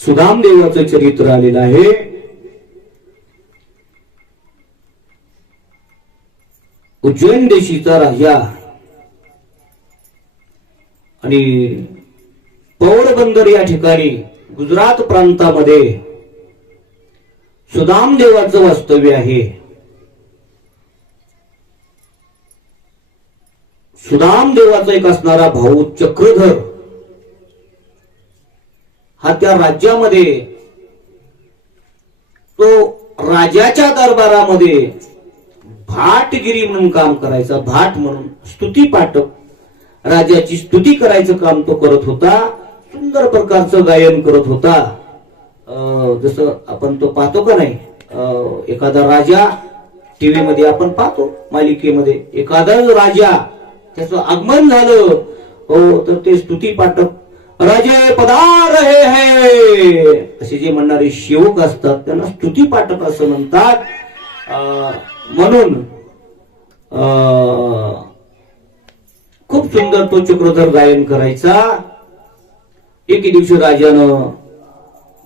सुदामदेवाचं चरित्र आलेलं आहे. उज्जैन देशीचा राजा आणि पोरबंदर या ठिकाणी गुजरात प्रांतामध्ये सुदामदेवाचं वास्तव्य आहे. सुदामदेवाचा एक असणारा भाऊ चक्रधर हा त्या राज्यामध्ये तो राजाच्या दरबारामध्ये भाटगिरी म्हणून काम करायचा. भाट म्हणून स्तुती पाठक, राजाची स्तुती करायचं काम तो करत होता. सुंदर प्रकारचं गायन करत होता. जसं आपण तो पाहतो का नाही, एखादा राजा टीव्ही मध्ये आपण पाहतो, मालिकेमध्ये एखादा राजा त्याचं आगमन झालं हो तर ते स्तुती पाठक राजे पधार रहे है असे जे म्हणणारे सेवक असतात त्यांना स्तुती पाठक असं म्हणतात. म्हणून खूप सुंदर तो चक्रधर गायन करायचा. एके दिवशी राजानं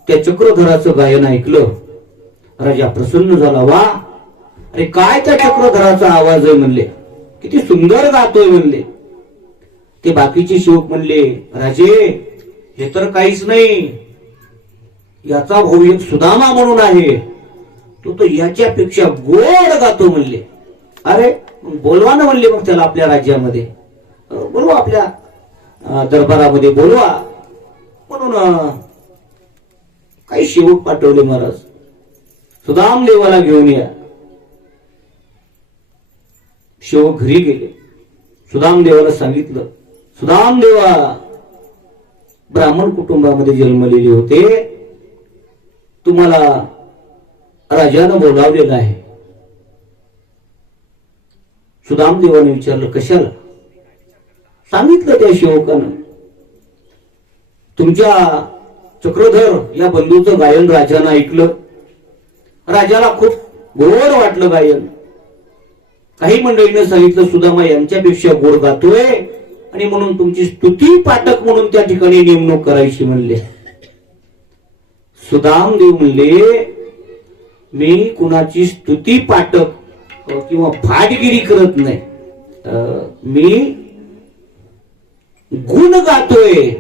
त्या चक्रधराचं गायन ऐकलं. राजा प्रसन्न झाला. वा, अरे काय त्या चक्रधराचा आवाज आहे म्हणले, किती सुंदर गातोय म्हणले. ते बाकीचे सेवक म्हणले, राजे हे तर काहीच नाही, याचा भाऊ एक सुदामा म्हणून आहे, तो तर याच्यापेक्षा गोड गातो म्हणले. अरे बोलवा ना म्हणले, मग त्याला आपल्या राज्यामध्ये बोलवा, आपल्या दरबारामध्ये बोलवा. म्हणून काही सेवक पाठवले महाराज, सुदामदेवाला घेऊन या. सेवक घरी गेले. सुदामदेवाला सांगितलं, सुदामदेवा ब्राह्मण कुटुंबामध्ये जन्मलेले होते, तुम्हाला राजानं बोलावलेलं आहे. सुदामदेवाने विचारलं, कशाला? सांगितलं त्या सेवकानं, तुमच्या चक्रधर या बंधूचं गायन राजानं ऐकलं. राजाला खूप गोड वाटलं गायन. काही मंडळीनं सांगितलं, सुदामा यांच्यापेक्षा गोड गातोय आणि म्हणून तुमची स्तुती पाठक म्हणून त्या ठिकाणी नेमणूक करायची म्हणले. सुदामदेव म्हणले, मी कुणाची स्तुती पाठक किंवा भाटगिरी करत नाही, मी गुण गातोय,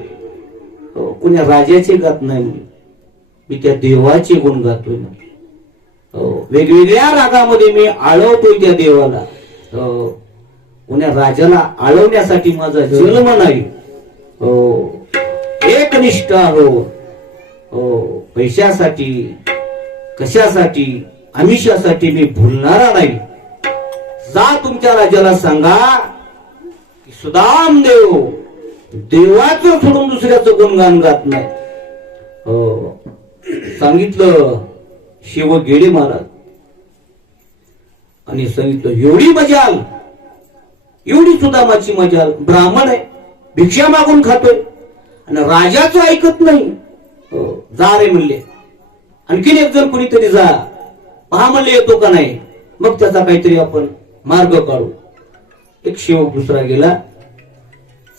कुण्या राजाचे गात नाही, मी त्या देवाचे गुण गातोय. वेगवेगळ्या रागामध्ये मी आळवतोय त्या देवाला. कुण्या राजाला आळवण्यासाठी माझा जन्म नाही. एकनिष्ठ हो, पैशासाठी कशासाठी आमिषासाठी मी भुलणारा नाही. जा तुमच्या राजाला सांगा की सुदामदेव देवाचं सोडून दुसऱ्याचं गुणगान गात नाही. सांगितलं. शिव गेले महाराज आणि सांगितलं, एवढी मजाल, एवढी सुदामाची मजाल, ब्राह्मण आहे, भिक्षा मागून खातोय आणि राजाचं ऐकत नाही. जा रे म्हणले, आणखीन एक जण कुणीतरी जा, पहा म्हणले येतो का नाही, मग त्याचा काहीतरी आपण मार्ग काढू. एक सेवक दुसरा गेला.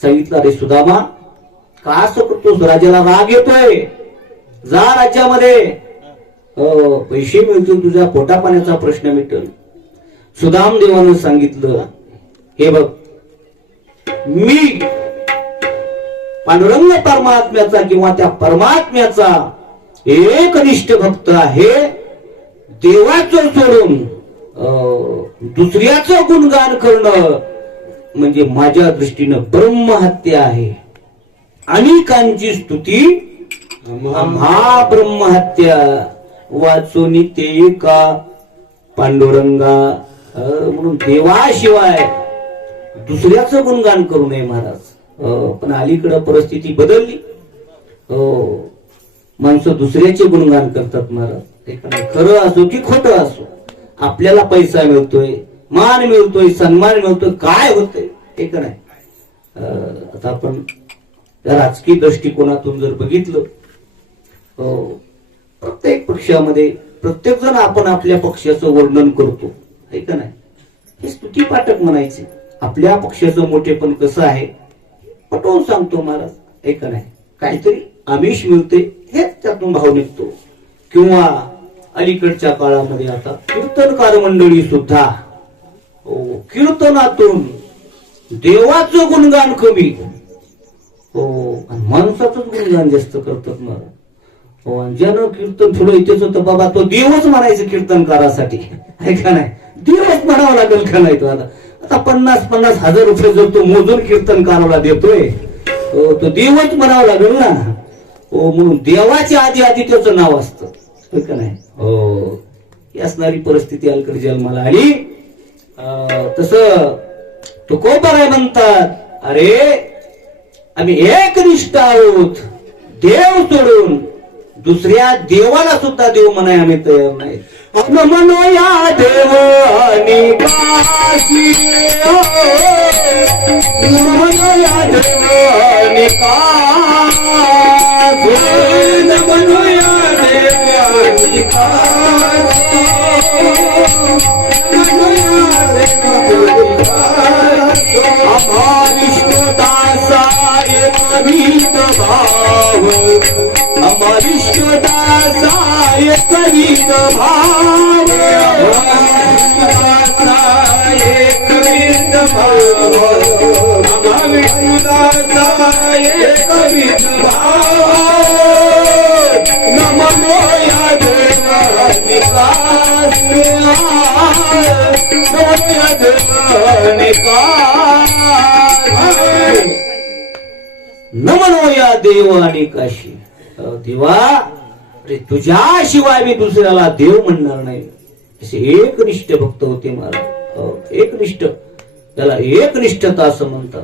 सांगितलं, अरे सुदामा का असं करतोस, राजाला राग येतोय, जा राज्यामध्ये, पैसे मिळतील, तुझ्या पोटा पाण्याचा प्रश्न मिटेल. सुदामदेवानं सांगितलं, हे बघ, मी पांडुरंग परमात्म्याचा किंवा त्या परमात्म्याचा एकनिष्ठ भक्त आहे. देवाचं सोडून दुसऱ्याचं गुणगान करणं म्हणजे माझ्या दृष्टीनं ब्रह्महत्या आहे. अनेकांची स्तुती आम्हा ब्रह्महत्या, वाचोनी ते का पांडुरंगा. म्हणून देवाशिवाय दुसऱ्याचं गुणगान करू नये महाराज. पण अलीकडं परिस्थिती बदलली. माणसं दुसऱ्याचे गुणगान करतात महाराज. खरं असो की खोटं असो, आपल्याला पैसा मिळतोय, मान मिळतोय, सन्मान मिळतोय, काय होतंय हे का नाही. आता आपण राजकीय दृष्टिकोनातून जर बघितलं, प्रत्येक पक्षामध्ये प्रत्येक जण आपण आपल्या पक्षाचं वर्णन करतो हे का नाही. हे स्तुती पाठक म्हणायचे. आपल्या पक्षाचं मोठेपण कसं आहे पटवून सांगतो महाराज हे का नाही. काहीतरी आमिष मिळते हेच त्याचा त्यातून भाव निघतो. किंवा अलीकडच्या काळामध्ये आता कीर्तनकार मंडळी सुद्धा कीर्तनातून देवाचं गुणगान कमी माणसाचंच गुणगान जास्त करतात. मला ज्यानं कीर्तन थोडं इथेच होतं बाबा तो देवच म्हणायचं कीर्तनकारासाठी आहे का नाही. देवच म्हणावं लागेल का नाही. तो आता 50,000 रुपये जर तो मोजून कीर्तनकाराला देतोय तो देवच म्हणावं लागेल ना. म्हणून देवाच्या आधी आधी त्याचं नाव असतं का नाही. ही असणारी परिस्थिती अलीकडे जन्माला आली. तस तुकोबाराय म्हणतात, अरे आम्ही एकनिष्ठ आहोत. देव सोडून दुसऱ्या देवाला सुद्धा देव म्हणाय आम्ही तयार नाही. नमनो या देवानी काशी, नमनो या देवानी काशी, नमनो या देवानी काशी, नमनो या देवानी काशी. हमारी दासा एक मीत भाव, हमारी दासा एक मीत भाव, एक मीत भाव, हमारी दासा एक मीत भाव. नमनो या देवानी काशी, नमनो या देवानी काशी, नमनो या देवानी काशी. देवा अरे तुझ्याशिवाय मी दुसऱ्याला देव म्हणणार नाही. असे एकनिष्ठ भक्त होते महाराज. एकनिष्ठ, त्याला एकनिष्ठता असं म्हणतात.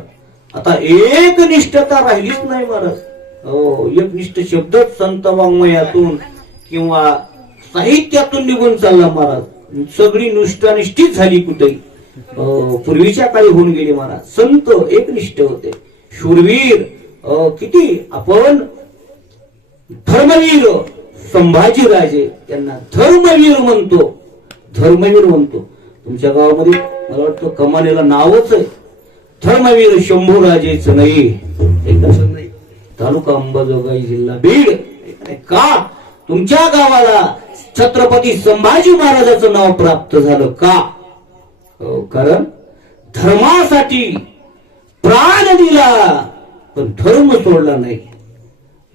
आता एकनिष्ठता राहिलीच नाही महाराज. एकनिष्ठ शब्दच संत वाङ्मयातून किंवा साहित्यातून निघून चालला महाराज. सगळी निष्ठानिष्ठीच झाली कुठेही. पूर्वीच्या काळी होऊन गेली महाराज. संत एकनिष्ठ होते, शूरवीर. किती आपण धर्मवीर संभाजी राजे त्यांना धर्मवीर म्हणतो. धर्मवीर म्हणतो. तुमच्या गावामध्ये मला वाटतं कमानेला नावच आहे धर्मवीर शंभूराजेच नाही. तालुका अंबाजोगाई जिल्हा बीड. का तुमच्या गावाला छत्रपती संभाजी महाराजाचं नाव प्राप्त झालं का? कारण धर्मासाठी प्राण दिला पण धर्म सोडला नाही.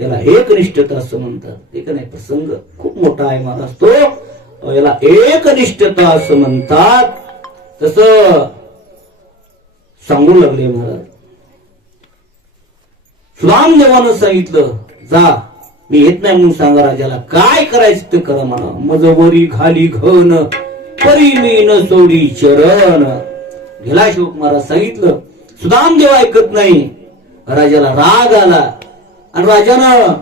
याला एकनिष्ठता असं म्हणतात. ठीक नाही. प्रसंग खूप मोठा आहे महाराज तो. याला एकनिष्ठता असं म्हणतात. तस सांगू लागले महाराज. सुदामदेवानं सांगितलं, जा मी येत नाही म्हणून सांगा राजाला. काय करायचं ते करा म्हणा. मजवरी घाली घन परी मी न सोडी चरण. गेला शिवक महाराज सांगितलं. सुदामदेव ऐकत नाही. राजाला राग आला आणि राजानं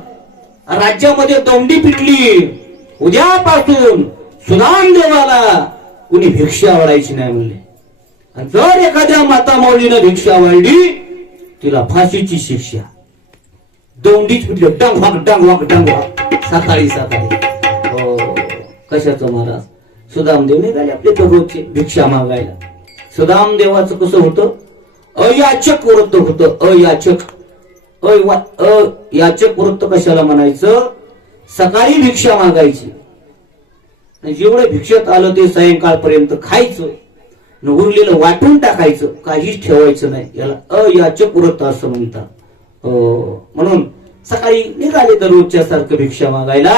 राज्यामध्ये दौंडी पिटली. उद्यापासून सुदामदेवाला कुणी भिक्षा वाढायची नाही म्हणले. आणि जर एखाद्या माता माऊलीनं भिक्षा वाढली तिला फाशीची शिक्षा. दौंडीच पिटली. डांगवाक डांगवाक डांगवाक साताळी साताळी. कशाचं महाराज. सुदामदेव निघाले आपले दररोजचे भिक्षा मागायला. सुदामदेवाचं कसं होतं. अयाचक व्रत होतं. अयाचक. याचक व्रत कशाला म्हणायचं. सकाळी भिक्षा मागायची, जेवढं भिक्षेत आलं ते सायंकाळपर्यंत खायचं, उरलेलं वाटून टाकायचं, काहीच ठेवायचं नाही. याला अयाचक व्रत असं म्हणतात. म्हणून सकाळी निघाले दररोजच्या सारखं भिक्षा मागायला.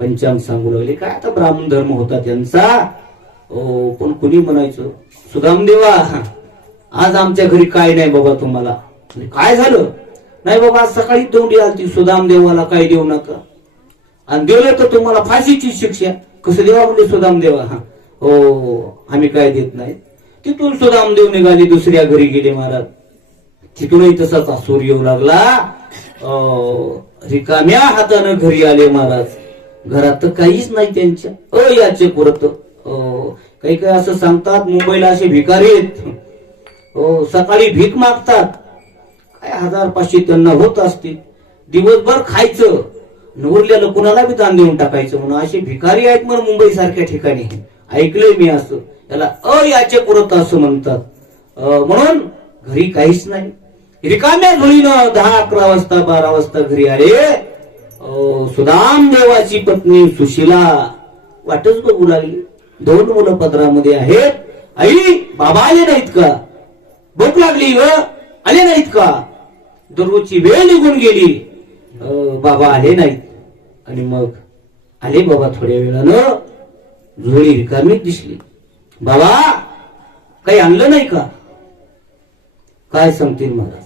पंचांग सांगू लागले. काय आता ब्राह्मण धर्म होता त्यांचा. पण कुणी म्हणायचं, सुदामदेवा आज आमच्या घरी काय नाही बाबा तुम्हाला. काय झालं. नाही बाबा आज सकाळी दौंडी आलती. सुदामदेवाला काय देऊ नका आणि दिलं तर तुम्हाला फाशीची शिक्षा. कसं देवा म्हणजे सुदामदेवा. आम्ही काय देत नाही. तिथून सुदामदेव निघाले, दुसऱ्या घरी गेले महाराज. तिथूनही तसाच सूर्य येऊ लागला. रिकाम्या हातानं घरी आले महाराज. घरात तर काहीच नाही त्यांच्या. अयाचक व्रत. काही काही असं सांगतात मुंबईला असे भिकारी आहेत. सकाळी भीक मागतात. काय 1000-500 त्यांना होत असतील. दिवसभर खायचं, उरलेलं कुणाला बी दान देऊन टाकायचं. म्हणून असे भिकारी आहेत म्हणून मुंबई सारख्या ठिकाणी. ऐकलंय मी असं. याला अयाचक व्रत असं म्हणतात. म्हणून घरी काहीच नाही. रिकाम्या झोळीनं 10-11 वाजता 12 वाजता घरी आले. सुदाम देवाची पत्नी सुशिला वाटच बघू लागली. 2 मुलं पदरामध्ये आहेत. आई बाबा आले नाहीत का? भूक लागली व आले नाहीत का? दररोजची वेळ निघून गेली, बाबा आले नाहीत. आणि मग आले बाबा थोड्या वेळानं, झोळी रिकामीच दिसली. बाबा काही आणलं नाही का? काय सांगतील महाराज?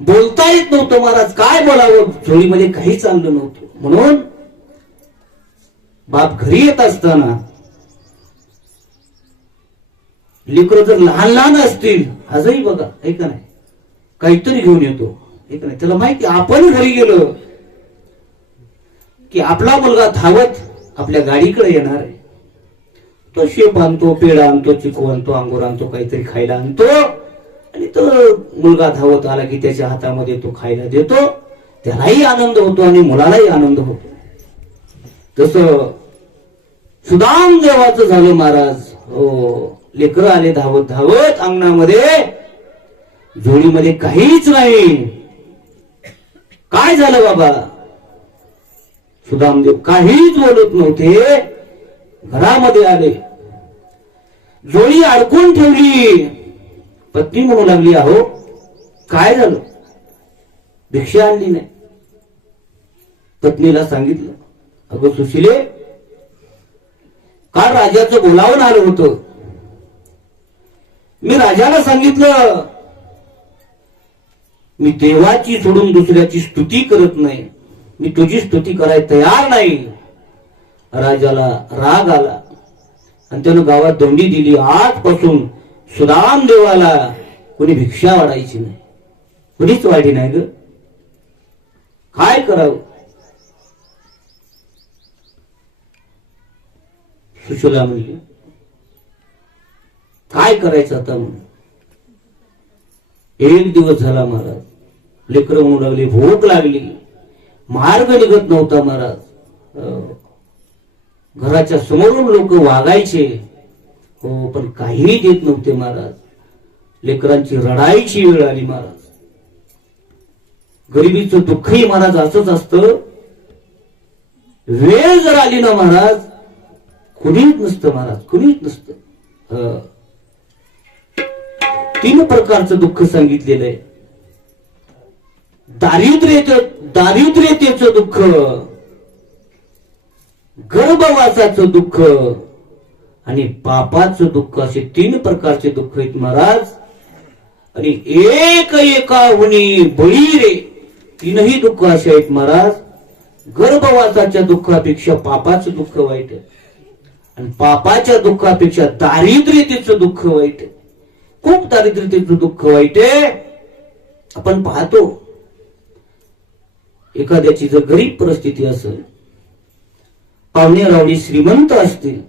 बोलता येत नव्हतं महाराज, काय बोलावं, झोळीमध्ये काहीच आणलं नव्हतं. म्हणून बाप घरी येत असताना लेकरं जर लहान लहान असतील, आजही बघा ऐका नाही, काहीतरी घेऊन येतो ऐका नाही. त्याला माहिती आपण घरी गेलो की आपला मुलगा धावत आपल्या गाडीकडे येणार आहे. तो शेप आणतो, पेढा आणतो, चिकू आणतो, अंगूर आणतो, काहीतरी खायला आणतो. आणि तो मुलगा धावत आला की त्याच्या हातामध्ये तो खायला देतो. त्यालाही आनंद होतो आणि मुलालाही आनंद होतो. तसं सुदाम देवाचं झालं महाराज. हो, लेकरं आले धावत धावत अंगणामध्ये, झोळीमध्ये काहीच नाही. काय झालं बाबा? सुदामदेव काहीच बोलत नव्हते. घरामध्ये आले, झोळी अडकून ठेवली. पत्नी म्हणू लागली, अहो काय झालं? भिक्षा आणली नाही. पत्नीला सांगितलं, अगं सुशिले, काल राजाचं बोलावून आलं होतं. मी राजाला सांगितलं, मी देवाची सोडून दुसऱ्याची स्तुती करत नाही, मी तुझी स्तुती करायला तयार नाही. राजाला राग आला आणि त्यानं गावात दंडी दिली, आजपासून सुदाम देवाला कोणी भिक्षा वाढायची नाही. कुणीच वाढी नाही ग. काय करावं? सुशिला म्हणली, काय करायचं आता म्हणून. एक दिवस झाला महाराज, लेकरं म्हणू लागली, भूक लागली, मार्ग निघत नव्हता महाराज. घराच्या समोरून लोक वागायचे, हो, पण काहीही देत नव्हते महाराज. लेकरांची रडायची वेळ आली महाराज. गरिबीचं दुःखही महाराज असंच असतं. वेळ जर आली ना महाराज, कुणीच नसतं महाराज, कुणीच नसतं. 3 प्रकारचं दुःख सांगितलेलं आहे. दारिद्र्यतेचं दुःख, गर्भवासाचं दुःख आणि पापाचं दुःख, असे 3 प्रकारचे दुःख आहेत महाराज. आणि एकाहुनी बळी रे, 3ही दुःख असे आहेत महाराज. गर्भवासाच्या दुःखापेक्षा पापाचं दुःख वाईट आहे आणि पापाच्या दुःखापेक्षा दारिद्र्यतेचं दुःख वाईट आहे. खूप दारिद्र्यतेचं दुःख वाईट आहे. आपण पाहतो, एखाद्याची जर गरीब परिस्थिती असेल, पाहुणे रावडी श्रीमंत असतील,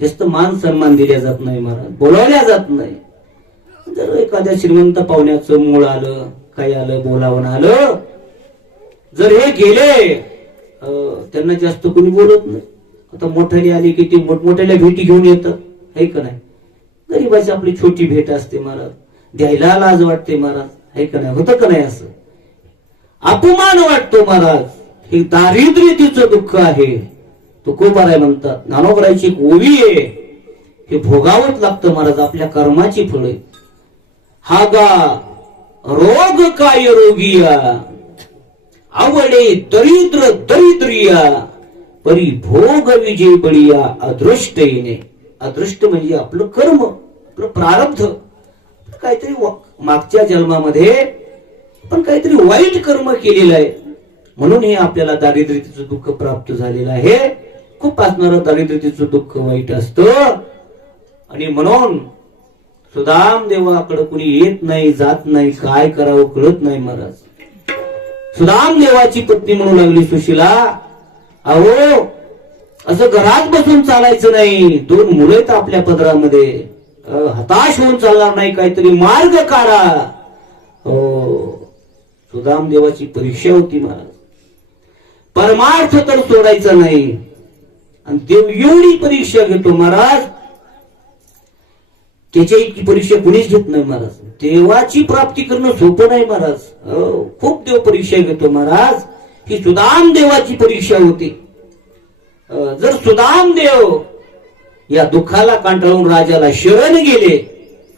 जास्त मान सन्मान दिल्या जात नाही महाराज, बोलावल्या जात नाही. जर एखाद्या श्रीमंत पाहुण्याचं मूळ आलं, काय आलं, बोलावणं आलं, जर हे गेले, त्यांना जास्त कोणी बोलत नाही. आता मोठ्याने आले की ते मोठमोठ्याला भेटी घेऊन येतात, है का नाही. गरीबाची आपली छोटी भेट असते महाराज, द्यायला लाज वाटते महाराज, है का नाही. होतं का नाही असं? अपमान वाटतो महाराज. हे दारिद्र्यतेचं दुःख आहे. तुकोबाराय म्हणतात, ज्ञानोबारायची एक ओवी आहे, हे भोगावंच लागतं महाराज, आपल्या कर्माची फळे. हा गा रोग काय रोगिया, आवडे दरिद्र दरिद्रिया, परी भोग विजय बळिया अदृष्ट येणे. अदृष्ट म्हणजे आपलं कर्म, आपलं प्रारब्ध. काहीतरी मागच्या जन्मामध्ये पण काहीतरी वाईट कर्म केलेलं आहे, म्हणून हे आपल्याला दारिद्र्यतेचं दुःख प्राप्त झालेलं आहे. खूप असणारं दारिद्र्यतेचं दुःख वाईट असतं. आणि म्हणून सुदाम देवाकडे कुणी येत नाही, जात नाही, काय करावं कळत नाही महाराज. सुदाम देवाची पत्नी म्हणू लागली, सुशिला, अहो असं घरात बसून चालायचं नाही. 2 मुलं आहेत आपल्या पदरामध्ये, हताश होऊन चालणार नाही, काहीतरी मार्ग काढा. हो, सुदाम देवाची परीक्षा होती महाराज. परमार्थ तर सोडायचा नाही, आणि देव एवढी परीक्षा घेतो महाराज त्याच्या इतकी परीक्षा कुणीच घेत नाही महाराज. देवाची प्राप्ती करणं सोपं नाही महाराज. खूप देव परीक्षा घेतो महाराज. ही सुदाम देवाची परीक्षा होती. जर सुदाम देव या दुःखाला कंटाळून राजाला शरण गेले,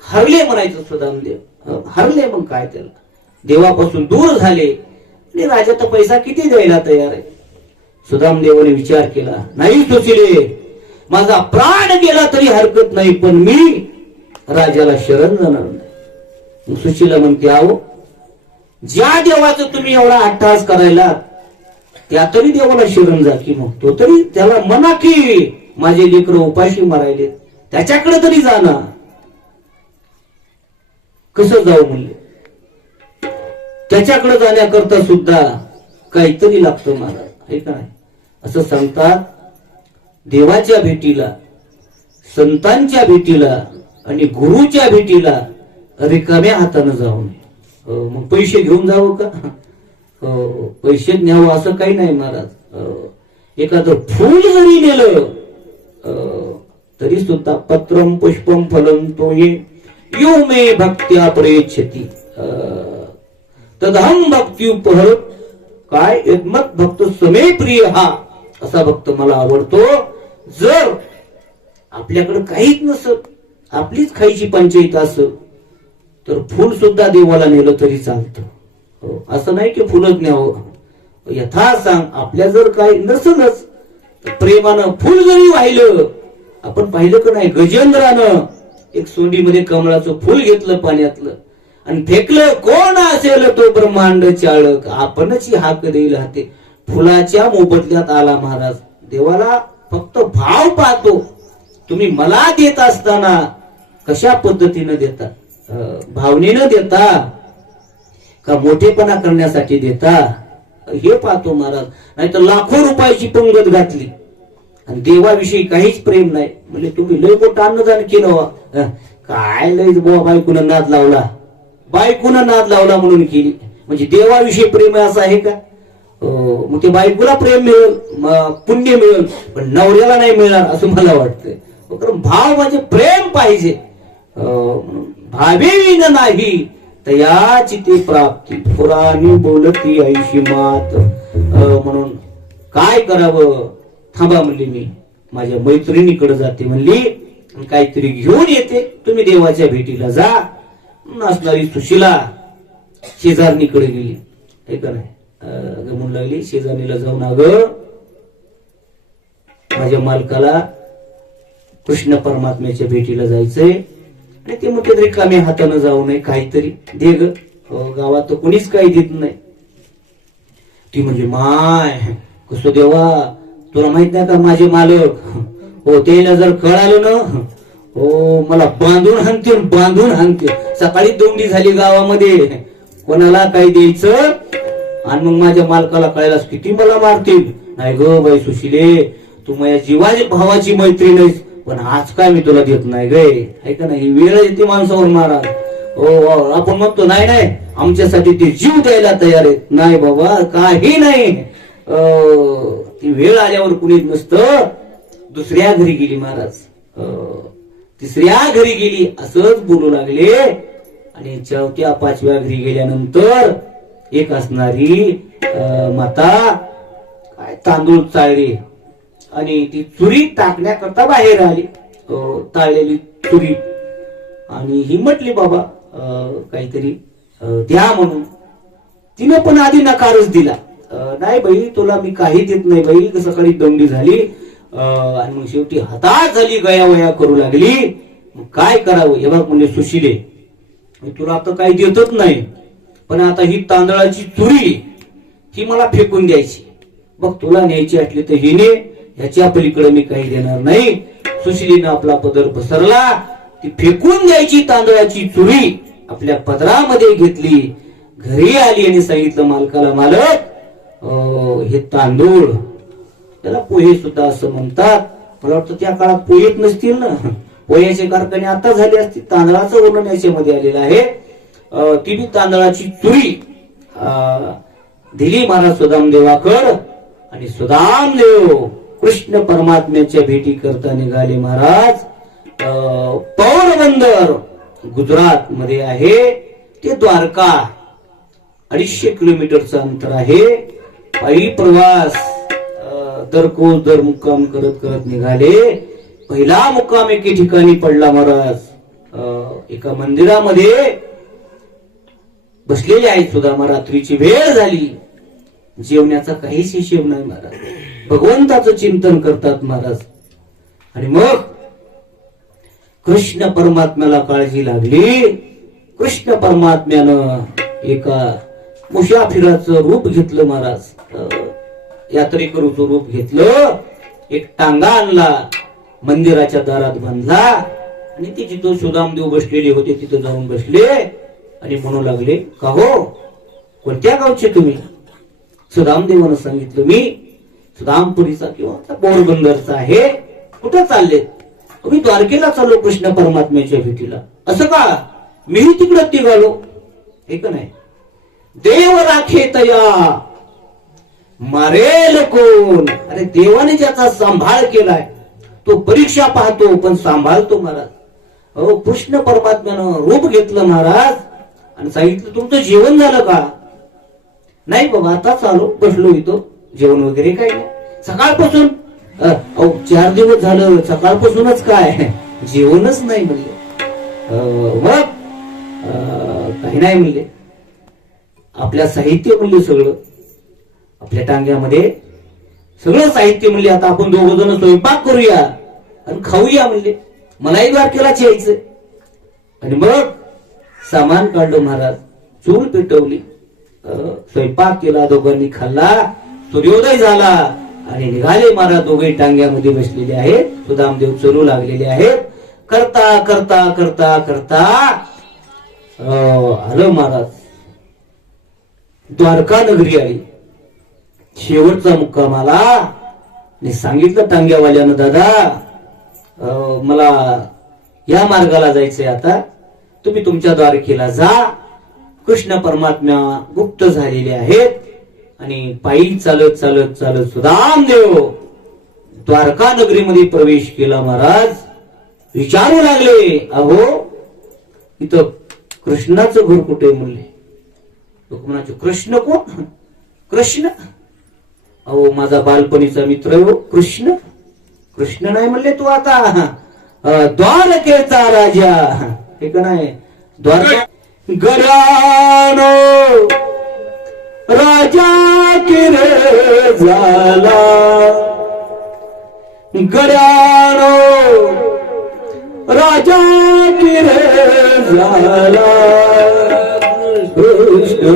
हरले म्हणायचं सुदाम देव. हरले मग काय, त्याला देवापासून दूर झाले आणि राजा तर पैसा किती द्यायला तयार आहे. सुदाम देवाने विचार केला, नाही सुशिले, माझा प्राण गेला तरी हरकत नाही, पण मी राजाला शरण जाणार नाही. सुशीला म्हणते, आहो ज्या देवाचं तुम्ही एवढा अट्टहास करायला, त्या तरी देवाला शरण जा की. मग तो तरी त्याला म्हणा की माझे लेकरं उपाशी मारायले, त्याच्याकडे तरी जाणार. कसं जाऊ म्हणले, त्याच्याकडे जाण्याकरता सुद्धा काहीतरी लागतं महाराज, हे काय असं सांगतात. देवाच्या भेटीला, संतांच्या भेटीला आणि गुरुच्या भेटीला रिकाम्या हातानं जाऊ नये. मग पैसे घेऊन जावं का? पैसे न्यावं असं काही नाही महाराज. एखादं फूल जरी नेलं तरी सुद्धा पत्रम पुष्पम फलम तो यो मे भक्त्या प्रयच्छति तदहम भक्ती उपहर. काय यद्मत भक्त समे प्रिय, हा असा भक्त मला आवडतो. जर आपल्याकडे काहीच नसत, आपलीच खायची पंचायत असं, तर फुल सुद्धा देवाला नेलं तरी चालतं. असं नाही की फुलच न्यावं. यथा सांग, आपल्या जर काही नसलच तर प्रेमानं फुल जरी वाहिलं. आपण पाहिलं का नाही, गजेंद्रानं एक सोंडीमध्ये कमळाचं फुल घेतलं पाण्यातलं आणि फेकलं. कोण असेल तो ब्रह्मांड चाळक, आपणच हाक देईल हाते. फुलाच्या मोबदल्यात आला महाराज. देवाला फक्त भाव पाहतो. तुम्ही मला देत असताना कशा पद्धतीनं देता, भावनेनं देता का मोठेपणा करण्यासाठी देता, हे पाहतो महाराज. नाही तर लाखो रुपयाची पंगत घातली आणि देवाविषयी काहीच प्रेम नाही, म्हणजे तुम्ही लय मोठं अन्नदान केलं. काय लय बायकोनं नाद लावला, बायकोनं नाद लावला म्हणून केली, म्हणजे देवाविषयी प्रेम असं आहे का? मग ते बायकोला प्रेम मिळेल, पुण्य मिळेल, पण नवऱ्याला नाही मिळणार असं मला वाटतंय. भाव म्हणजे प्रेम पाहिजे. भावेन नाही तयाची ते प्राप्ती, पुराणी बोलती ऐशी मात. म्हणून काय करावं, थांबा म्हणली, मी माझ्या मैत्रिणीकडे जाते म्हणली, काहीतरी घेऊन येते, तुम्ही देवाच्या भेटीला जा. असणारी सुशिला शेजारणीकडे गेली. हे का नाही, म्हणू लागली शेजारणीला जाऊन, अगं माझ्या मालकाला कृष्ण परमात्म्याच्या भेटीला जायचंय आणि ते म्हणते रिकाम्या हातानं जाऊ नये, काहीतरी दे ग. गावात तर कोणीच काही देत नाही. ती म्हणजे माय कसं देवा, तुला माहित नाही का माझे मालक, हो त्याला जर कळालं ना, हो मला बांधून हाणते. सकाळी दोंडी झाली गावामध्ये, कोणाला काही द्यायचं आणि मग माझ्या मालकाला कळायलाच किती मला मारतील. नाही ग बाई सुशिले, तू माझ्या जीवाच्या भावाची मैत्रीण आहेस, पण आज काय मी तुला देत नाही गे. ऐका नाही, वेळ येते माणसावर मारा. हो आपण म्हणतो नाही नाही आमच्यासाठी ते जीव द्यायला तयार आहेत. नाही बाबा, काही नाही. ती वेळ आल्यावर कुणीच नसतं. दुसऱ्या घरी गेली महाराज, तिसऱ्या घरी गेली, असंच बोलू लागले. आणि चौथ्या पाचव्या घरी गेल्यानंतर एक असणारी माता काय तांदूळ चाळली आणि ती चुरी टाकण्याकरता बाहेर आली, ताळलेली चुरी. आणि ही म्हटली बाबा काहीतरी द्या म्हणून. तिने पण आधी नकारच दिला. नाही बाई तुला मी काही देत नाही बाई. सकाळी दंडी झाली आणि मग शेवटी हताश झाली, गयावया करू लागली. मग काय करावं, हे बघ म्हणजे सुशिले, तुला आता काही देतच नाही, पण आता ही तांदळाची चुरी ही मला फेकून द्यायची. बघ तुला न्यायची असली तर ही ने, ह्याच्या पलीकडे मी काही देणार नाही. सुशिलीनं आपला पदर पसरला, ती फेकून द्यायची तांदळाची चुरी आपल्या पदरामध्ये घेतली, घरी आली आणि सांगितलं मालकाला, मालक हे तांदूळ, त्याला पोहे सुद्धा असं म्हणतात. मला वाटतं त्या काळात पोहेत नसतील ना, पोह्याचे कारखाने आता झाले असतील. तांदळाचं वर्णन याच्यामध्ये आलेलं आहे. ती तांदळाची चुरी दिली महाराज सुदामदेवाकड आणि सुदामदेव कृष्ण परमात्म्याच्या भेटी करता निघाले महाराज. पोरबंदर गुजरात मध्ये आहे ते द्वारका 250 किलोमीटरचं अंतर आहे. पायी प्रवास दरकोस दर मुक्काम करत करत निघाले. पहिला मुक्काम एके ठिकाणी पडला महाराज. एका मंदिरामध्ये बसलेले आहेत सुदामा. रात्रीची वेळ झाली. जेवण्याचा काहीच हिशेब नाही महाराज. भगवंताचं चिंतन करतात महाराज. आणि मग कृष्ण परमात्म्याला काळजी लागली. कृष्ण परमात्म्यानं एका मुसाफिराचं रूप घेतलं महाराज. यात्रेकरूचं रूप घेतलं. एक टांगा आणला, मंदिराच्या दारात बांधला आणि ते जिथं सुदामदेव बसलेले होते तिथं जाऊन बसले आणि म्हणू लागले, का हो, कोणत्या गावचे तुम्ही? सुदामदेवानं सांगितलं, मी सुदामपुरीचा किंवा पोरबंदरचा आहे. कुठं चालले? मी द्वारकेला चाललो कृष्ण परमात्म्याच्या भेटीला. असं का? मीही तिकडं निघालो. हे का नाही? देव राखे तया मारेल कोण. अरे देवाने ज्याचा सांभाळ केलाय तो परीक्षा पाहतो पण सांभाळतो महाराज. हो, कृष्ण परमात्म्यानं रूप घेतलं महाराज आणि सांगितलं, तुमचं जेवण झालं का? नाही बाबा, आताच आलो, बसलो इथं. जेवण वगैरे काही नाही. सकाळपासून 4 दिवस झालं, सकाळपासूनच काय जेवणच नाही म्हणले. मग काही नाही म्हणले. आपल्या साहित्य म्हणले सगळं, आपल्या टांग्यामध्ये सगळं साहित्य म्हणले. आता आपण 2 जण स्वयंपाक करूया आणि खाऊया म्हणले. मलाही द्वारकेलाच यायचं. आणि मग सामान काढलं महाराज. चूल पेटवली, स्वयंपाक केला, दोघांनी खाल्ला. सूर्योदय झाला आणि निघाले महाराज. दोघे टांग्यामध्ये बसलेले आहेत. सुदामदेव चलू लागलेले आहेत. करता करता करता करता आलं महाराज. द्वारका नगरी आली. शेवटचा मुक्काम आला. सांगितलं टांग्यावाल्यानं, दादा मला या मार्गाला जायचंय, आता तुम्ही तुमच्या द्वारकेला जा. कृष्ण परमात्मा गुप्त झालेले आहेत. आणि पायी चालत चालत चालत सुदामदेव द्वारका नगरीमध्ये प्रवेश केला महाराज. विचारू लागले, अहो इथं कृष्णाचं घर कुठे म्हणले. लोक म्हणायचे, कृष्ण कोण? कृष्ण? अहो माझा बालपणीचा मित्र हो कृष्ण. कृष्ण नाही म्हणले तू आता, द्वारकेचा राजा. हे का नाही? द्वारका गरानो राजा किरे झाला. गरानो राजा किरे झाला. कृष्ण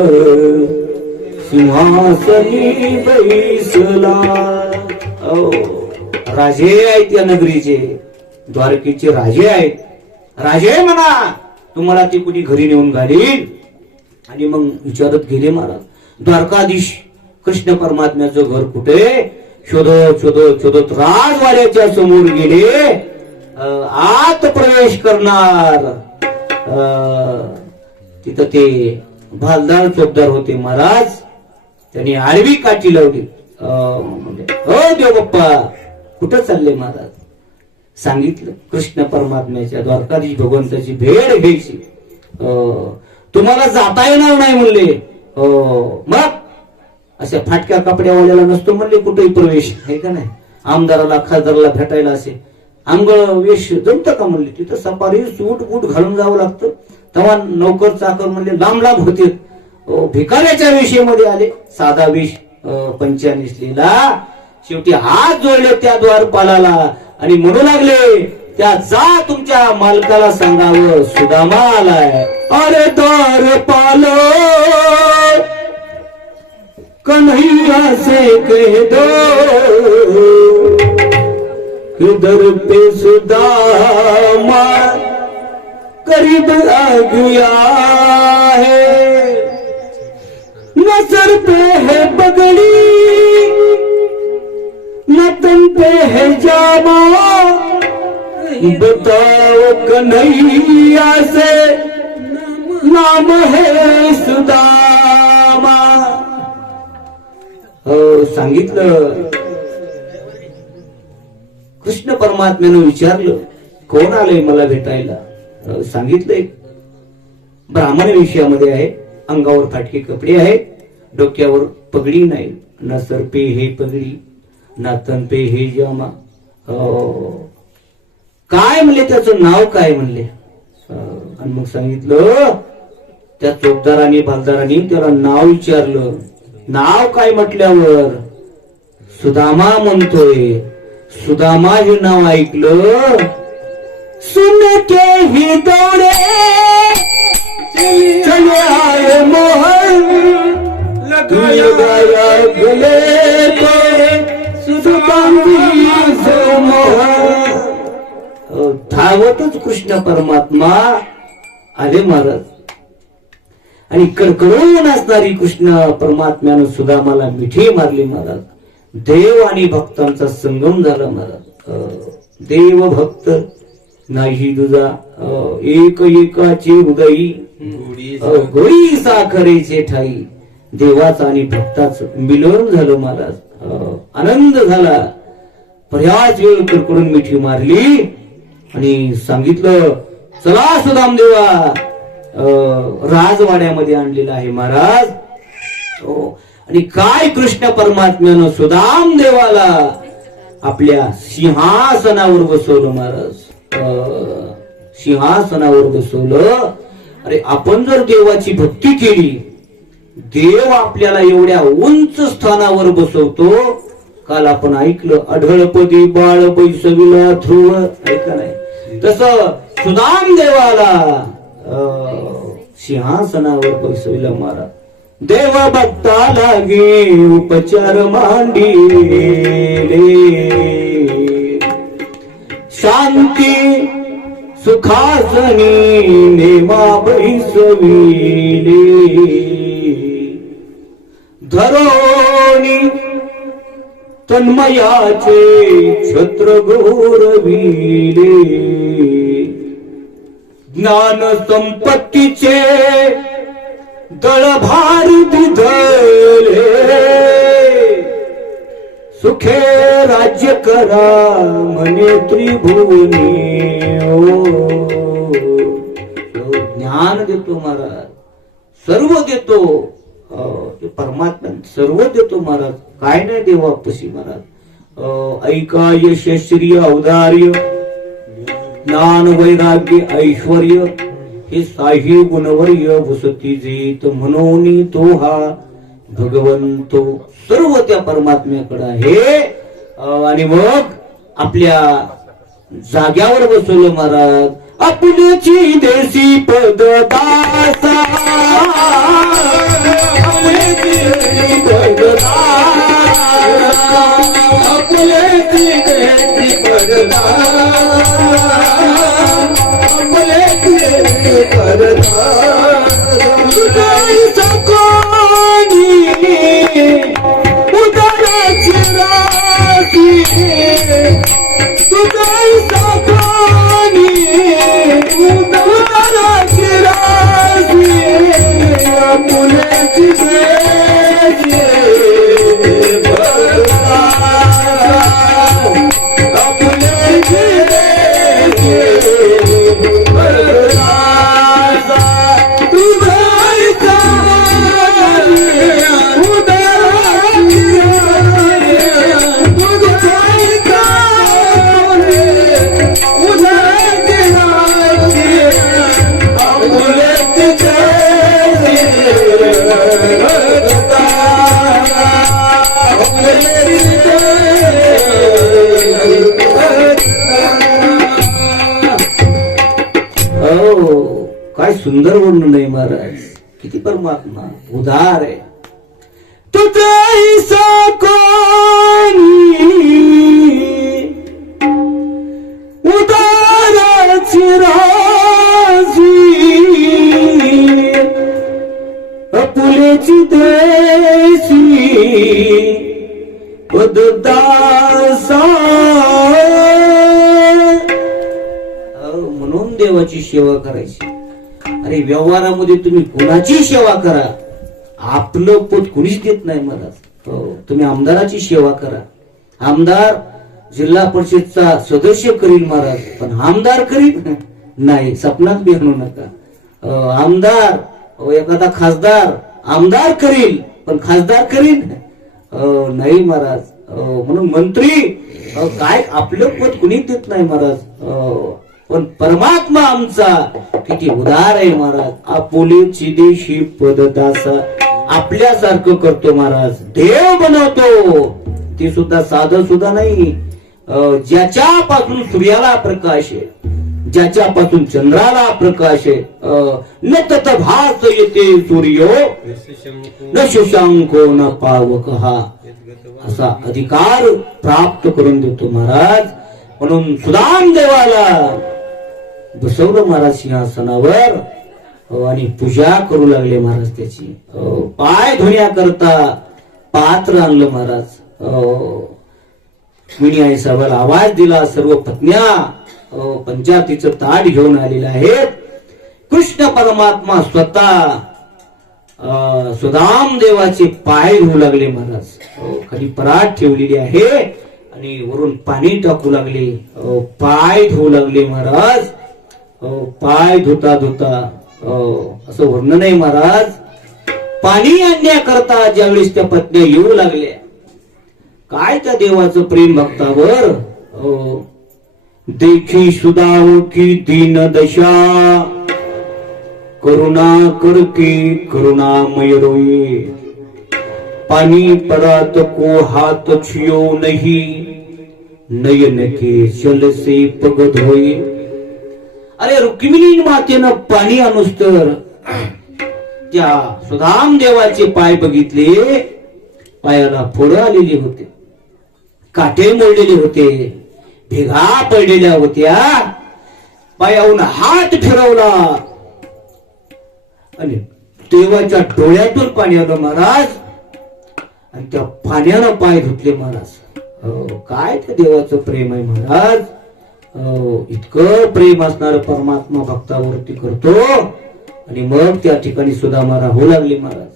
सिंहासनी बैसला. राजे आहेत या नगरीचे, द्वारकेचे राजे आहेत. राजे म्हणा, तुम्हाला ती कुणी घरी नेऊन घालील. आणि मग विचारत गेले महाराज. द्वारकाधीश कृष्ण परमात्म्याचं घर कुठे शोधत शोधत शोधत राजवाड्याच्या समोर गेले. आत प्रवेश करणार. तिथं ते भालदार चोपदार होते महाराज. त्यांनी आडवी काठी लावली. हो देव बाप्पा, कुठं चालले महाराज? सांगितलं, कृष्ण परमात्म्याच्या द्वारकाधीश भगवंताची भेट घ्यायची. तुम्हाला जाता येणार नाही म्हणले. मग अशा फाटक्या कपड्यावाल्याला नसतो म्हणले कुठेही प्रवेश, आहे का नाही? आमदाराला खासदाराला भेटायला असे अंगळ वेश जमतं का म्हणले. तिथं सफारी सूट बूट घालून जावं लागतं. तेव्हा नौकर चाकर म्हणले लांब लांब होते. भिकाऱ्याच्या वेशेमध्ये आले. साधा वेश पंचा नेसलेला. शेवटी हात जोडले त्या द्वारपालाला आणि म्हणू लागले, त्या जा तुमच्या मालकाला सांगावं सुदामा आलाय. अरे द्वारपाल कन्हैया से कह दो इधर पे सुदामा करीब आ गया है. न सर पे है पगड़ी न तन पे है जामा. बताओ कन्हैया से नाम है सुदामा. सांगितलं. कृष्ण परमात्म्यानं विचारलं, कोण आलंय मला भेटायला? सांगितलंय ब्राह्मण विषयामध्ये आहे, अंगावर फाटके कपडे आहे, डोक्यावर पगडी नाही, ना सरपे हे पगडी ना तनपे हे जामा. काय म्हणले, त्याचं नाव काय म्हणले? आणि मग सांगितलं, त्या चोपदाराने बालदाराने त्याला नाव विचारलं. नाव काय म्हटल्यावर सुदामा म्हणतोय. सुदामा हे नाव ऐकलं, सुन के ही दौड़े चले आए मोहन, लगाया गले तो सुदामी से मोहन. धावतच कृष्ण परमात्मा आले महाराज. आणि कडकडून असणारी कृष्ण परमात्म्यानं सुदामाला मिठी मारली महाराज. देव आणि भक्तांचा संगम झाला महाराज. देव भक्त नाही तुझा एक एकाचे हृदयी, गोडी साखरेचे ठाई. देवाचा आणि भक्ताचं मिलन झालं महाराज. आनंद झाला. बऱ्याच वेळ कडकडून मिठी मारली आणि सांगितलं, चला सुदाम देवा, राजवाड्यामध्ये आणलेला आहे महाराज. आणि काय कृष्ण परमात्म्यानं सुदाम देवाला आपल्या सिंहासनावर बसवलं महाराज. सिंहासनावर बसवलं. अरे आपण जर देवाची भक्ती केली, देव आपल्याला एवढ्या उंच स्थानावर बसवतो. काल आपण ऐकलं, अढळपदी बाळ बैसविला ध्रुव, ऐका नाही, तसं सुदाम देवाला सिंहासनावर बसविलं महाराज. देव भक्ता लागे उपचार मांडिले, शांती सुखासनी नेमा बैसविले, धरोनी तन्मयाचे छत्र गौरविले, ज्ञान संपत्तीचे दळभार दिधले, सुखे राज्य करा म्हणे त्रिभुवनी. ज्ञान देतो महाराज, सर्व देतो परमात्मा, सर्व देतो महाराज. काय नाही देवापशी महाराज. ऐका यश श्री औदार्य, ज्ञान वैराग्य ऐश्वर्य हे साही गुणवर्य वसती जेत म्हणून तो हा भगवंतो. सर्व त्या परमात्म्याकडे आहे. आणि मग आपल्या जाग्यावर बसवलं महाराज. आपल्याची देशी पद दासा, आपल्याची पद दासा, आपल्याची देशी पद दासा, आपल्याची पद दासा. सकोनी उदराची राशी, तुझी सकोनी उदराची राशी, आपल्याची देशी पद दासा, आपल्याची देशी पद दासा. काय सुंदर वर्णन आहे महाराज. किती परमात्मा उदार आहे. तुझे सकोनी उदाराची राशी, आपुलेची देशी पद दासा. म्हणून देवाची सेवा करायची. अरे व्यवहारामध्ये तुम्ही कुणाची सेवा करा, आपलं पोट कुणीच देत नाही महाराज. तुम्ही आमदाराची सेवा करा. आमदार जिल्हा परिषदचा सदस्य करील महाराज, पण आमदार करील नाही, सपनात बी आणू नका. आमदार एखादा खासदार आमदार करील, पण खासदार करील नाही महाराज. म्हणून मंत्री काय आपलं पद कुणी देत नाही महाराज. पण परमात्मा आमचा किती उदार आहे महाराज. आपुले चिदेशी पददासा, आपल्यासारखं करतो महाराज, देव बनवतो. ते सुद्धा साधं सुद्धा नाही. ज्याच्यापासून सूर्याला प्रकाश आहे, ज्याच्यापासून चंद्राला प्रकाश आहे. न तत भास येते सूर्यो न शशांको न पावकहा, असा अधिकार प्राप्त करून देतो महाराज. म्हणून सुदाम देवाला बसवलं महाराज सिंहासनावर आणि पूजा करू लागले महाराज. त्याची पाय धुण्याकरता पात्र आणलं महाराज. मिनी आई साहेबाला आवाज दिला. सर्व पत्न्या पंचायतीचं ताट घेऊन आलेले आहेत. कृष्ण परमात्मा स्वतः सुदाम देवाचे पाय धुवू लागले महाराज. खाली परात ठेवलेली आहे आणि वरून पाणी टाकू लागले. पाय धुवू लागले महाराज. पाय धुता धुता असं वर्णन आहे महाराज. पाणी आणण्याकरता ज्यावेळेस त्या पत्न्या येऊ लागल्या, काय त्या देवाचं प्रेम भक्तावर. देखी सुदाम की दीन दशा, करुणा करके करुणामय रोये, पानी परात को हाथ छियो नहीं, नयन के जल से पग धोये. अरे रुक्मिणी मातेनं पाणी आणूस तर त्या सुदाम देवाचे पाय बघितले. पायाला फोडं आलेली होते, काटे मोडलेले होते, भेगा पडलेल्या होत्या. पायाहून हात फिरवला आणि देवाच्या डोळ्यातून पाणी आलं महाराज. आणि त्या पाण्यानं पाय धुतले महाराज. काय त्या देवाचं प्रेम आहे महाराज. इतकं प्रेम असणार परमात्मा भक्तावरती करतो. आणि मग त्या ठिकाणी सुदामा राहू लागले महाराज.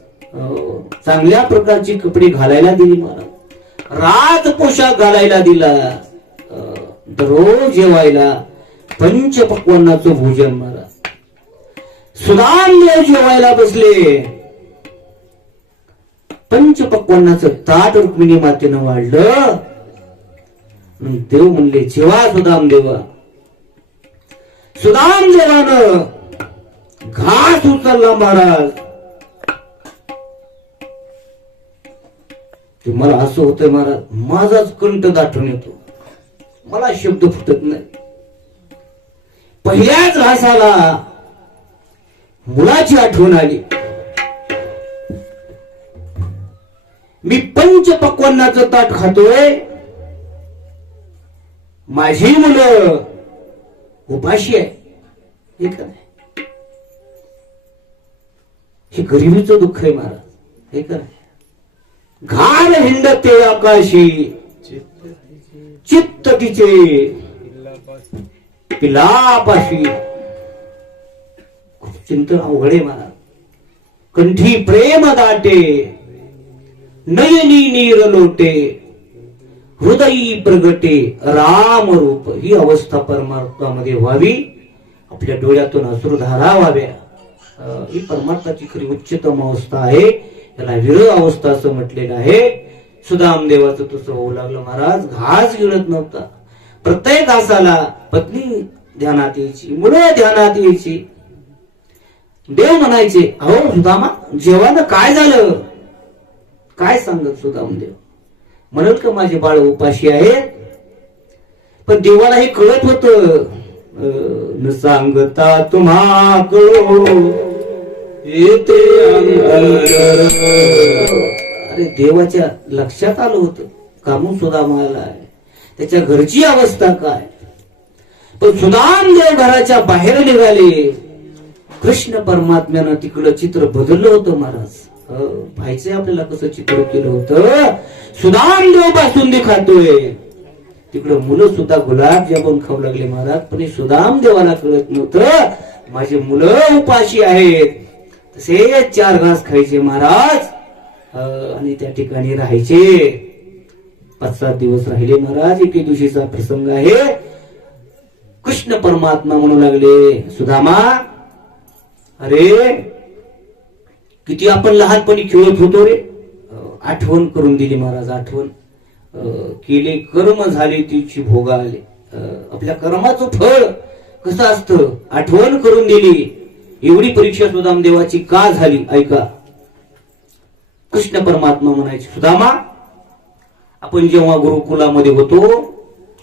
चांगल्या प्रकारची कपडे घालायला दिली महाराज. राज पोशाख घालायला दिला. दररोज जेवायला पंचपक्वान्नाचं भोजन महाराज. सुदामदेव जेवायला बसले. पंचपक्वान्नाचं ताट रुक्मिणी मातेनं वाढलं. देव म्हणले जेवा सुदामदेवा. सुदामदेवानं घास उचलला महाराज. ते मला असं होतंय महाराज, माझाच कंठ दाटून येतो, मला शब्द फुटत नाही. पहिल्याच घासाला मुलाची आठवण आली. मी पंचपक्वान्नाचं ताट खातोय, माझी मुलं उपाशी आहे. हे काय, हे गरिबीचं दुःख आहे महाराज. हे काय, घाल हिंडते आकाशी चित्त तिचे पिलापाशी. खूप चिंतन अवघड आहे महाराज. कंठी प्रेम दाटे, नयनी नीर लोटे, हृदयी प्रगटे राम रूप. ही अवस्था परमार्थामध्ये व्हावी. आपल्या डोळ्यातून अश्रुधारा व्हाव्या. ही परमार्थाची खरी उच्चतम अवस्था आहे. याला विरह अवस्था असं म्हटलेलं आहे. सुदामदेवाचं तसं होऊ लागलं महाराज. घास गिळत नव्हता. प्रत्येक घासाला पत्नी ध्यानात यायची, मुलं ध्यानात यायची. देव म्हणायचे, अहो सुदामा जेवण काय झालं. काय सांगत सुदामदेव. म्हणत का माझे बाळ उपाशी आहेत. पण देवाला हे कळत होत. न सांगता तुम्हा कळो येते. अरे देवाच्या लक्षात आलं होतं कामून सुदामाला आहे, त्याच्या घरची अवस्था काय. पण सुदामदेव घराच्या बाहेर निघाले. कृष्ण परमात्म्यानं तिकडं चित्र बदललं होतं महाराज. पाहायचंय आपल्याला कसं चित्र केलं होतं. सुदामदेव बासुंदी खातोय, तिकडं मुलं सुद्धा गुलाबजामुन खाऊ लागले महाराज. पण हे सुदामदेवाला कळत नव्हतं माझे मुलं उपाशी आहेत. तसे 4 घास खायचे महाराज आणि त्या ठिकाणी राहायचे. 5-7 दिवस राहिले महाराज. एके दिवशीचा प्रसंग आहे. कृष्ण परमात्मा म्हणू लागले, सुदामा अरे किती आपण लहानपणी खेळत होतो रे. आठवण करून दिली महाराज. आठवण केले कर्म झाले तिची भोगा आले. आपल्या कर्माचं फळ कसं असतं आठवण करून दिली. एवढी परीक्षा सुदाम देवाची का झाली ऐका. कृष्ण परमात्मा म्हणायचे, सुदामा आपण जेव्हा गुरुकुलामध्ये होतो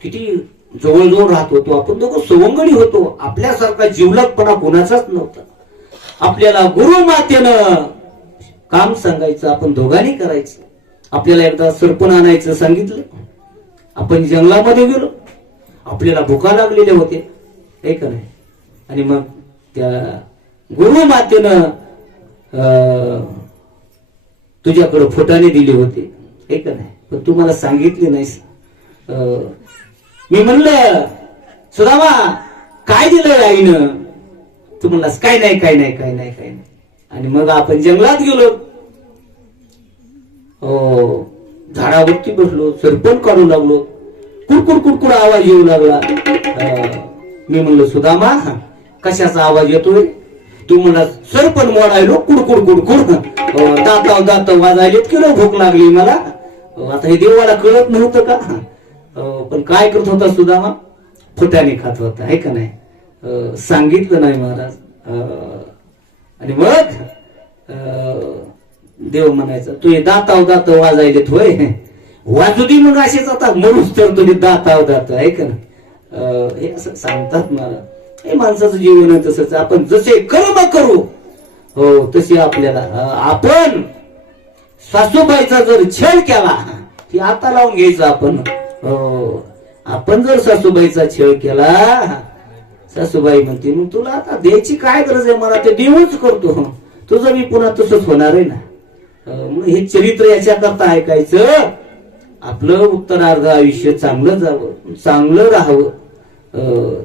किती जवळजवळ राहत होतो. आपण दोघं सवंगडी होतो. आपल्यासारखा जिवलगपणा कोणाचाच नव्हता. आपल्याला गुरु मातेनं काम सांगायचं, आपण दोघांनी करायचं. आपल्याला एकदा सरपण आणायचं सांगितलं. आपण जंगलामध्ये गेलो. आपल्याला भुका लागलेल्या होत्या हे का नाही. आणि मग त्या गुरु मातेनं तुझ्याकडे फुटाणे दिले होते हे का नाही. पण तू मला सांगितले नाहीस. मी म्हणलं सुदामा काय दिलं आईनं. तू म्हणलास काय नाही काय नाही काय नाही काय नाही. आणि मग आपण जंगलात गेलो. झाडावरती बसलो. सरपण काढू लागलो. कुडकुड कुडकुड आवाज येऊ लागला. मी म्हणलो सुदामा कशाचा आवाज येतोय. तू म्हणला सरपण मोडायलो कुडकुड कुडकुड. दात वाजायलेत किलो भूक लागली मला. आता हे देवाला कळत नव्हतं का. पण काय करत होता सुदामा. फुटाणे खात होता आहे का नाही. सांगितलं नाही महाराज. आणि मग देव म्हणायचा तू हे दात वाजायलेत होय. वाजू दे मग असेच आता मरूच तर तुझे दात आहे का ना. हे असं सांगतात मला. हे माणसाचं जीवन आहे तसंच. आपण जसे कर्म करू हो तसे आपल्याला. आपण सासूबाईचा जर छळ केला की आता लावून घ्यायचं आपण. आपण जर सासूबाईचा छळ केला सासूबाई म्हणते मग तुला आता द्यायची काय गरज आहे. मला ते देऊच करतो. तुझं मी पुन्हा तसंच होणार आहे ना. मग हे चरित्र याच्या करता ऐकायचं. आपलं उत्तरार्ध आयुष्य चांगलं जावं, चांगलं राहावं,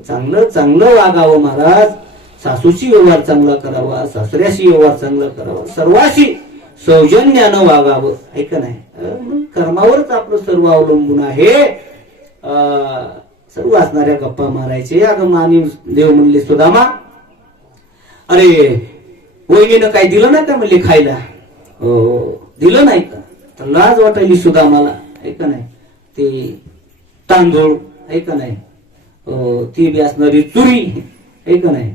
चांगलं चांगलं वागावं महाराज. सासूशी व्यवहार चांगला करावा, सासऱ्याशी व्यवहार चांगला करावा, सर्वाशी सौजन्यानं वागावं ऐका नाही. कर्मावरच आपलं सर्व अवलंबून आहे. सर्व असणाऱ्या गप्पा मारायचे. अगं मानी देव म्हणले सुदामा अरे वहिनीनं काय दिलं नाही का म्हणले खायला. दिलं नाही का. तर लाज वाटायली सुदामाला ऐका नाही. ते तांदूळ ऐका नाही. ती बी असणारी चुरी ऐका नाही.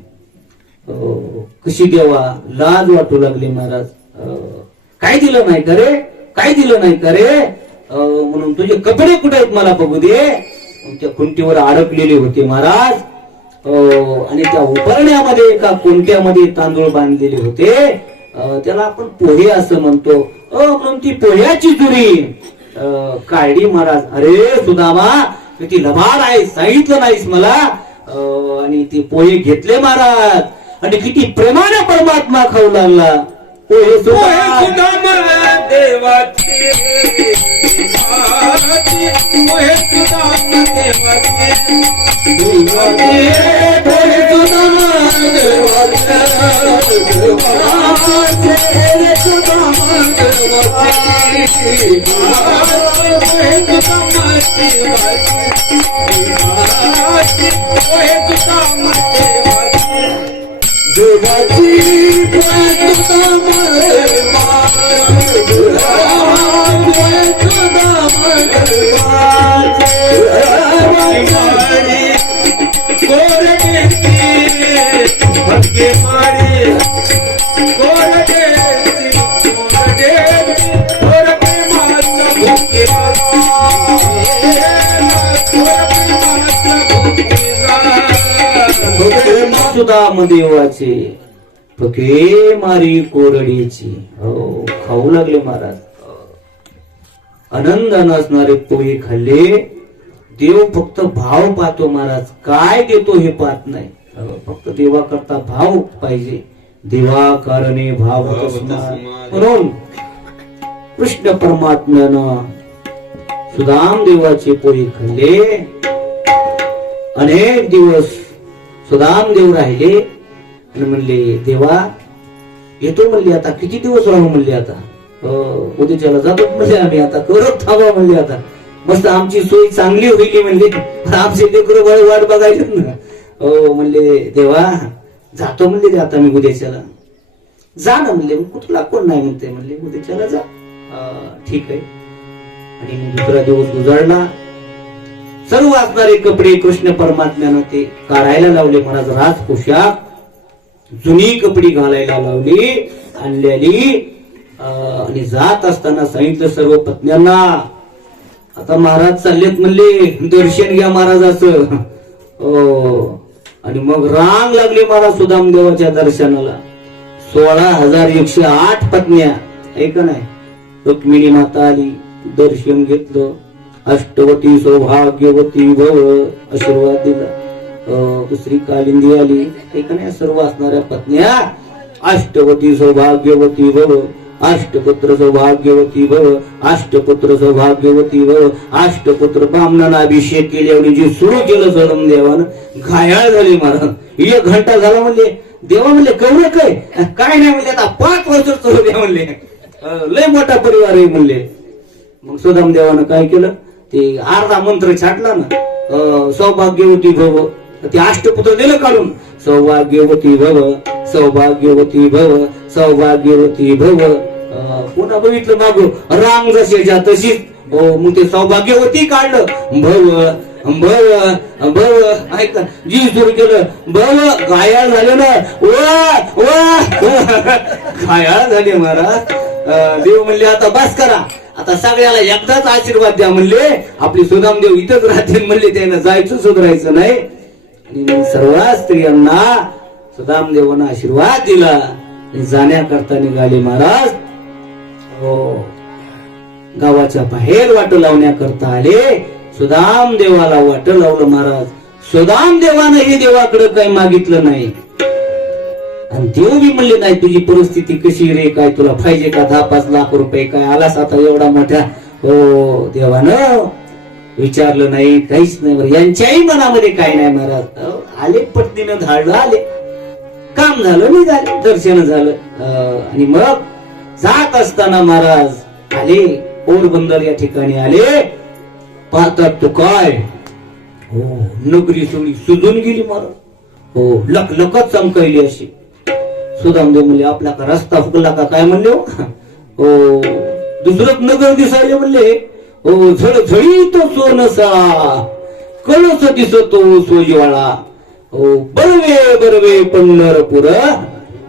कशी देवा लाज वाटू लागली महाराज. काय दिलं नाही का रे. काय दिलं नाही का रे. म्हणून तुझे कपडे कुठे आहेत मला बघू दे. त्या खुंटीवर अडकलेले होते महाराज. आणि त्या उपरण्यामध्ये एका कोणत्यामध्ये तांदूळ बांधलेले होते. त्याला आपण पोहे असं म्हणतो. म्हणून ती पोह्याची चुरी काढली महाराज. अरे सुदामा किती लबाड आहे सांगितलं नाहीस मला. आणि ते पोहे घेतले महाराज. आणि किती प्रेमाने परमात्मा खाऊ लागला. पोहे सुदामा देवाचे पोहे सुदामा देवाचे पोहे सुदामा सुदाम देवाचे फके मारी कोरडीची. खाऊ लागले महाराज. आनंद नसणारे पोहे खाल्ले. देव फक्त भाव पाहतो महाराज. काय देतो हे पाहत नाही. फक्त देवा करता भाव पाहिजे. देवा कारणे भाव म्हणून कृष्ण परमात्म्यानं सुदाम देवाचे पोहे खाल्ले. अनेक दिवस सुदाम देव राहिले. आणि म्हणले देवा येतो म्हणले आता किती दिवस राहू म्हणले. आता उद्याच्याला जातो म्हणजे आम्ही आता करत थांबा म्हणले. आता मस्त आमची सोय चांगली होईल म्हणले. आमचे लेकरं बाळ वाट बघायचे ना. हो म्हणले देवा जातो म्हणले आता मी उद्याच्याला. जा ना म्हणले. मग तुला कोण नाही म्हणते म्हणले उद्याच्याला जा. ठीक आहे. आणि मग दुसरा दिवस गुजारला. सर्व असणारे कपडे कृष्ण परमात्म्यानं ते काढायला लावले महाराज. राज पोशाख जुनी कपडी घालायला लावली आणलेली. आणि जात असताना सांगितलं सर्व पत्न्यांना आता महाराज चाललेत म्हणले दर्शन घ्या महाराजाचं. आणि मग रांग लागली महाराज सुदामदेवाच्या दर्शनाला. 16,108 पत्न्या ऐका नाही. रुक्मिणी माता आली दर्शन घेतलं. अष्टवती सौभाग्यवती भव आशीर्वाद दिला. दुसरी कालिंदी आली ऐका नाही. सर्व असणाऱ्या पत्न्या अष्टवती सौभाग्यवती भव अष्टपुत्र सौभाग्यवती भव अष्टपुत्र सौभाग्यवती भव अष्टपुत्र ब्राह्मणांना अभिषेक केले आणि जे सुरू केलं सोडून देवानं घायाळ झाली महाराज. 1 घंटा झाला म्हणले. देवा म्हणले कवरे काय नाही म्हणले आता 5 वर्ष चालू द्या म्हणले. लय मोठा परिवार आहे म्हणले. मग सुदाम देवानं काय केलं ते अर्धा मंत्र छाटला ना. सौभाग्यवती भव ते अष्टपुत्र दिलं काढून. सौभाग्यवती भव सौभाग्यवती भव सौभाग्यवती भव. पुन्हा बघितलं मागू रांग जशाच्या तशीच. मग ते सौभाग्यवती काढलं. भव भव भव ऐका जी सुरू केलं. भव घायाळ झाले ना. घायाळ झाले महाराज. देव म्हणले आता बस करा. आता सगळ्याला एकदाच आशीर्वाद द्या म्हणले. आपली सुदामदेव इथंच राहतील म्हणले. त्यांना जायचं सुधारायचं नाही. आणि सर्व स्त्रियांना सुदामदेवानं आशीर्वाद दिला. जाण्याकरता निघाले महाराज. गावाच्या बाहेर वाट लावण्याकरता आले. सुदामदेवाला वाट लावलं महाराज. सुदामदेवानंही देवाकडे काही मागितलं नाही. आणि देव बी म्हणले नाही तुझी परिस्थिती कशी रे काय तुला पाहिजे का 10-5 लाख रुपये काय आलास आता एवढा मोठ्या. हो देवानं विचारलं नाही काहीच नाही. बरं यांच्याही मनामध्ये काय नाही महाराज. आले पत्नीनं धाडलं आले काम झालं निघाले दर्शन झालं. आणि मग जात असताना महाराज आले पोरबंदर या ठिकाणी आले. पाहतात तो काय हो नगरी सगळी सुजून गेली महाराज. हो लखलखत चमकायली अशी. सुदामदेव म्हणले आपला का रस्ता फुगला का काय म्हणले. हो दुसरं नगर दिसायले म्हणले. हो झळझळीत सोनसा कळस दिसतो सोजवाळा. हो बरवे बरवे पंढरपूर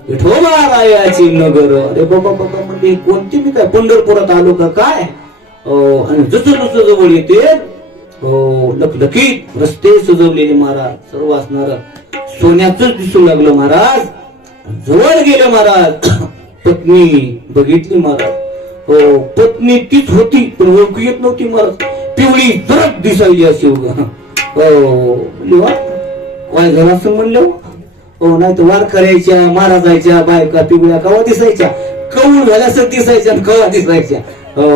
विठोबारायाची नगर. अरे बाबा बाबा म्हणजे कोणती मी काय पंढरपुरात आलो का काय. आणि जसं जवळ येते हो लखलखीत रस्ते सजवलेले महाराज. सर्व असणार सोन्याच दिसू लागलं महाराज. जवळ गेले महाराज. पत्नी बघितली महाराज. हो पत्नी तीच होती पण ओळखू येत नव्हती महाराज. पिवळी जरक दिसायली अशी. हो काय झालं असं म्हणलं. हो नाही तर वार करायच्या महाराजाच्या बायका पिवळ्या कवा दिसायच्या. कवून झाल्यास दिसायच्या कवा दिसायच्या. हो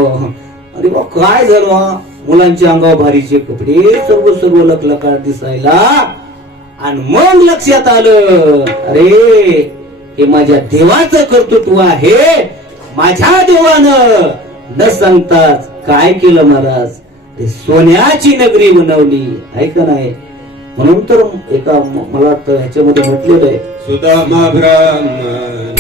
अरे बा काय झालं. मुलांच्या अंगावर भारीचे कपडे सर्व लखलखाट दिसायला. आणि मग लक्षात आलं अरे हे माझ्या देवाचं कर्तृत्व आहे. माझ्या देवानं न सांगताच काय केलं महाराज. सोन्याची नगरी बनवली ऐका नाही. म्हणून तर एका मला तर ह्याच्यामध्ये म्हटलेलं आहे सुदामा ब्राह्मण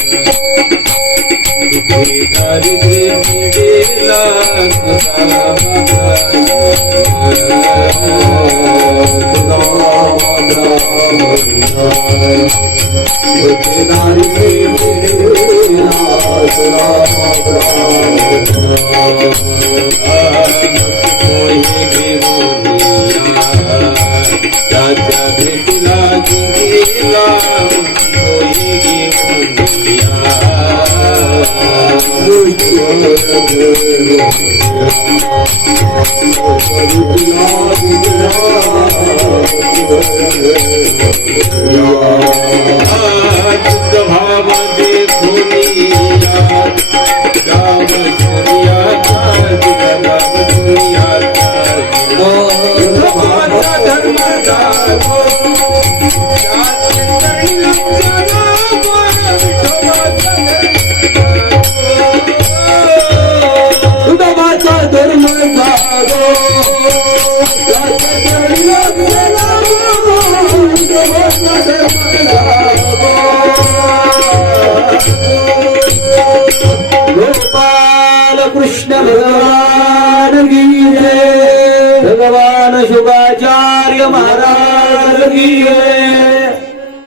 धर्म कृष्ण भगवान की जय, भगवान शुभाचार्य महाराज की जय.